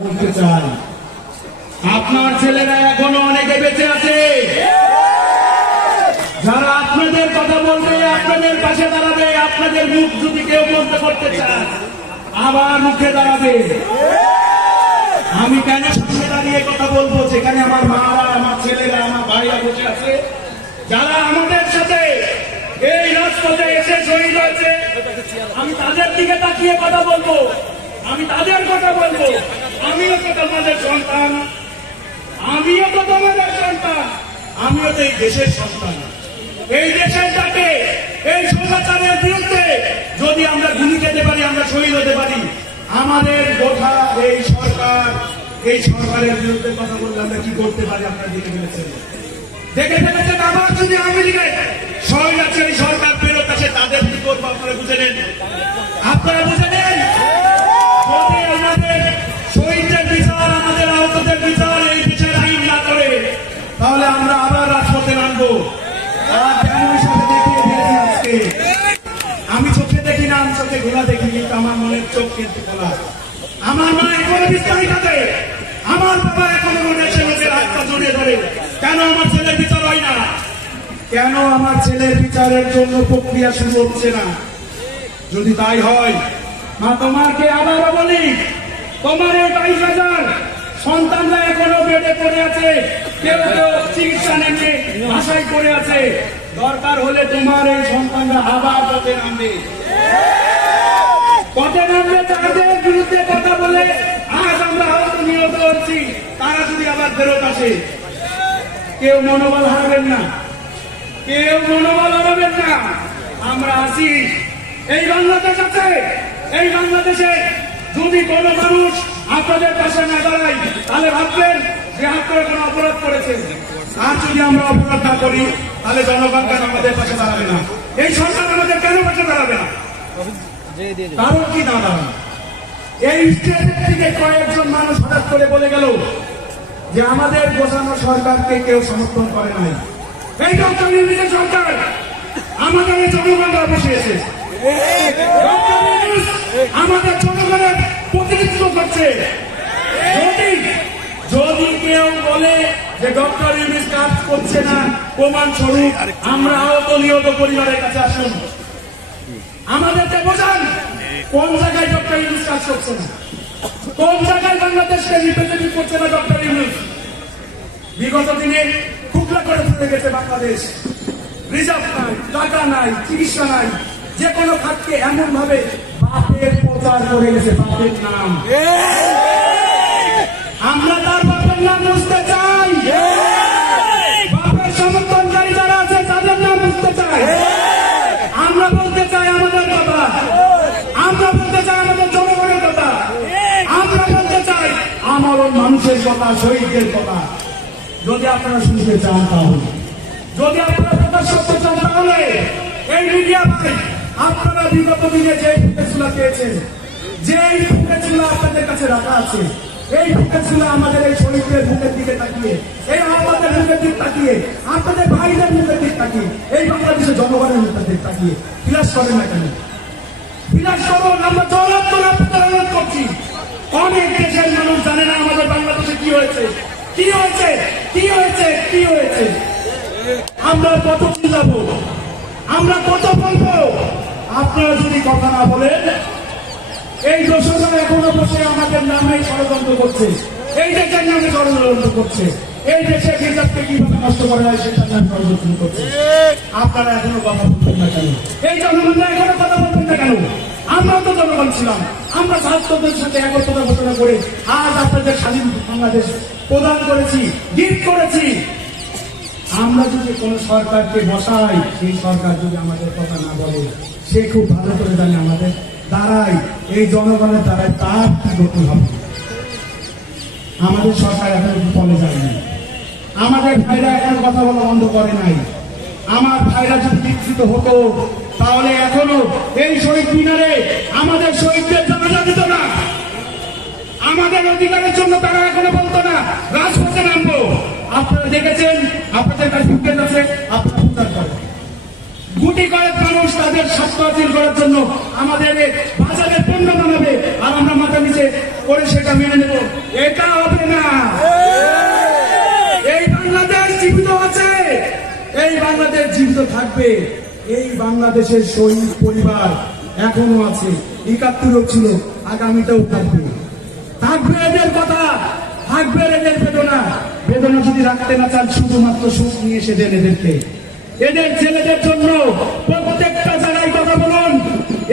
করতে চাই। আপনার ছেলেরা এখনো অনেকে বেঁচে আছে, যারা আপনাদের কথা বলবে, আপনাদের পাশে দাঁড়াবে, আপনাদের মুখ যদি কেউ বন্ধ করতে চান আবার মুখে দাঁড়াবে। আমি কেন সামনে দাঁড়িয়ে কথা বলবো যেখানে আমার মারা, আমার ছেলেরা, আমার ভাইরা বসে আছে, যারা আমাদের সাথে এই রাজপথে এসে শহীদ হয়েছে। আমি তাদের দিকে তাকিয়ে কথা বলবো, আমি তাদের কথা বলবো। আমিও তো তোমাদের সন্তান, আমিও তো তোমাদের সন্তান, আমিও তো এই দেশের সন্তান। এই দেশের যাকে এই স্বৈরাচারের বিরুদ্ধে যদি আমরা গুলি খেতে পারি, আমরা শহীদ হতে পারি, আমাদের গোটা এই সরকার, এই সরকারের বিরুদ্ধে কথা বললে আমরা কি করতে পারি আপনারা দেখে ফেলেছেন। দেখে ফেলেছেন আবার যদি আমেরিকায় স্বৈরাচারী সরকার ফেরত আসে তাদের কি করবো আপনারা বুঝে নেন। আপনারা বুঝে নেন, যদি আমাদের শহীদদের বিচার, আমাদের আহতদের বিচার এই দেশের আইন না করে তাহলে আমরা আবার রাজপথে নামবো। আমি চোখে দেখি না, আমি চোখে ঘোলা দেখি, কিন্তু আমার মনের চোখ কিন্তু খোলা। আমার মা এখনো বিস্তারিত থাকে, আমার বাবা এখনো মনে আছে লোকের হাতটা জড়িয়ে ধরে। কেন আমার ছেলের বিচার হয় না? কেন আমার ছেলের বিচারের জন্য প্রক্রিয়া শুরু হচ্ছে না? যদি তাই হয়, মা তোমাকে আবারও বলি, তোমার এই 22,000 সন্তানরা এখনো বেডে পড়ে আছে, কেউ কেউ চিকিৎসা নেমে ভাষায় পড়ে আছে। দরকার হলে তোমার এই সন্তানরা আবার পথে নামবে, পথে নামবে। তাদের বিরুদ্ধে কথা বলে আজ আমরা হয়তো নিহত হচ্ছি, তারা যদি আবার ফেরত আসে, কেউ মনোবল হারাবেন না, কেউ মনোবল হারাবেন না। আমরা আছি, এই বাংলাদেশ আছে। এই বাংলাদেশে যদি কোনো মানুষ আপনাদের পাশে না দাঁড়ায় তাহলে ভাববেন যে আপনারা কোনো অপরাধ করেছেন। আর যদি আমরা অপরাধ না করি তাহলে জনগণ কেন আমাদের পাশে দাঁড়াবে না? এই সরকার আমাদের কেন পাশে দাঁড়াবে না? কারণ কি দাঁড়াবে? এই স্টেটের থেকে কয়েকজন মানুষ হঠাৎ করে বলে গেল যে আমাদের গোছানো সরকারকে কেউ সমর্থন করে নাই। এই ডক্টর ইউনূসের সরকার আমাদের জনগণরা বসিয়েছে, আমাদের জনগণের প্রতিনিধিত্ব করছে। যদি কেউ বলে যে ডক্টর ইউনূস কাজ করছে না, প্রমাণ স্বরূপ আমরা আহত নিহত পরিবারের কাছে আসুন, আমাদেরকে বোঝান কোন জায়গায় ডক্টর ইউনূস কাজ করছে না, কোন জায়গায় বাংলাদেশকে রিপ্রেজেন্ট করছে না ডক্টর ইউনূস। বিগত দিনে টুকরা করে ফেলে গেছে বাংলাদেশ। রিজার্ভ নাই, টাকা নাই, চিকিৎসা নাই, যে কোনো খাতকে এমন ভাবে বাপের প্রচার করে গেছে, বাপের নাম। আমরা তার বাপের নাম বুঝতে চাই, বাপের সমর্থনকারী যারা আছে তাদের নাম বুঝতে চাই। আমরা বলতে চাই আমাদের কথা, আমরা বলতে চাই আমাদের জনগণের কথা, আমরা বলতে চাই আমার মানুষের কথা, শহীদদের কথা। যদি আপনারা শুনতে চান তাহলে, যদি আপনারা প্রকাশ করতে চান তাহলে এই মিডিয়া ভাই, আপনারা বিগত দিনে যে ফুটেজগুলো পেয়েছেন, যে ফুটেজগুলো আপনাদের কাছে রাখা আছে, এই ফুটেজগুলো আমাদের এই শহীদদের মুখের দিকে তাকিয়ে, এই আমাদের মুখের দিকে তাকিয়ে, আপনাদের ভাইদের মুখের দিকে তাকিয়ে, এই বাংলাদেশের জনগণের মুখের দিকে তাকিয়ে বিলাস করেন না কেন? বিলাস করুন, আমরা জবাব করে আপনাদের অনুরোধ করছি। অনেক দেশের মানুষ জানে না আমাদের বাংলাদেশে কি হয়েছে, কি হয়েছে, কি হয়েছে, কি হয়েছে। আমরা কত কি যাবো, আমরা কত বলবো? আপনারা যদি কথা না বলেন, এই দোষরা এখনো বসে আমাদের নামে ষড়যন্ত্র করছে, এই দেশের নামে ষড়যন্ত্র করছে, এই দেশের বিচারকে কিভাবে নষ্ট করা হয় সেটার নামে ষড়যন্ত্র করছে। আপনারা এখনো কথা বলবেন না কেন? এই জনগণরা এখনো কথা বলবেন না কেন? আমরাও তো জনগণ ছিলাম, আমরা ছাত্রদের সাথে একত্রতা ঘোষণা করে আজ আপনাদের স্বাধীন বাংলাদেশ প্রদান করেছি, গিফট করেছি। আমরা যদি কোন সরকারকে বসাই, সেই সরকার যদি আমাদের কথা না বলে, সে খুব ভালো করে জানে আমাদের দ্বারাই, এই জনগণের দ্বারাই তার কি গতি হবে। আমাদের সরকার এখন বলে যায় নাই, আমাদের ভাইরা এখন কথা বলা বন্ধ করে নাই। আমার ভাইরা যদি বিকৃত হতো তাহলে এখনো এই শহীদ মিনারে আমাদের শহীদদের জানাজা দিত না, আমাদের অধিকারের জন্য তারা এখনো বলতো না রাজপথে নামবো। আপনারা দেখেছেন, আপনাদের কাছে ফুটেজ আছে, আপনারা প্রচার করেন। গুটি কয়েক মানুষ তাদের স্বার্থ হাসিল করার জন্য আমাদের বাজারে পণ্য বানাবে, আর আমরা মাথা নিচে করে সেটা মেনে নেব। এটা হবে না। এই বাংলাদেশ জীবিত আছে, এই বাংলাদেশ জীবিত থাকবে। এই বাংলাদেশের শহীদ পরিবার এখনো আছে, ৭১ ছিল, আগামীতেও থাকবে। থাকবে এদের কথা, থাকবে এদের বেদনা। বেদনা যদি রাখতে না চান, শুধুমাত্র সুখ নিয়ে এসে দেন এদেরকে। এদের ছেলেদের জন্য প্রত্যেকটা জায়গায় কথা বলুন,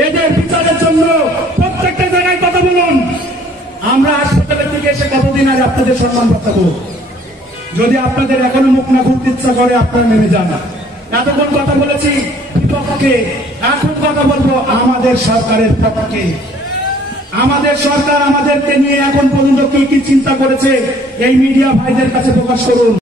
এদের বিচারের জন্য প্রত্যেকটা জায়গায় কথা বলুন। আমরা হাসপাতালের থেকে এসে কতদিন আগে আপনাদের সম্মান বাঁচাবো। যদি আপনাদের এখনো মুখ না ঘুরতে ইচ্ছা করে, আপনারা নেমে যান। এতক্ষণ কথা বলেছি বিপক্ষে, এখন কথা বলবো আমাদের সরকারের পক্ষে। আমাদের সরকার আমাদেরকে নিয়ে এখন পর্যন্ত কি কি চিন্তা করেছে, এই মিডিয়া ভাইদের কাছে প্রকাশ করুন।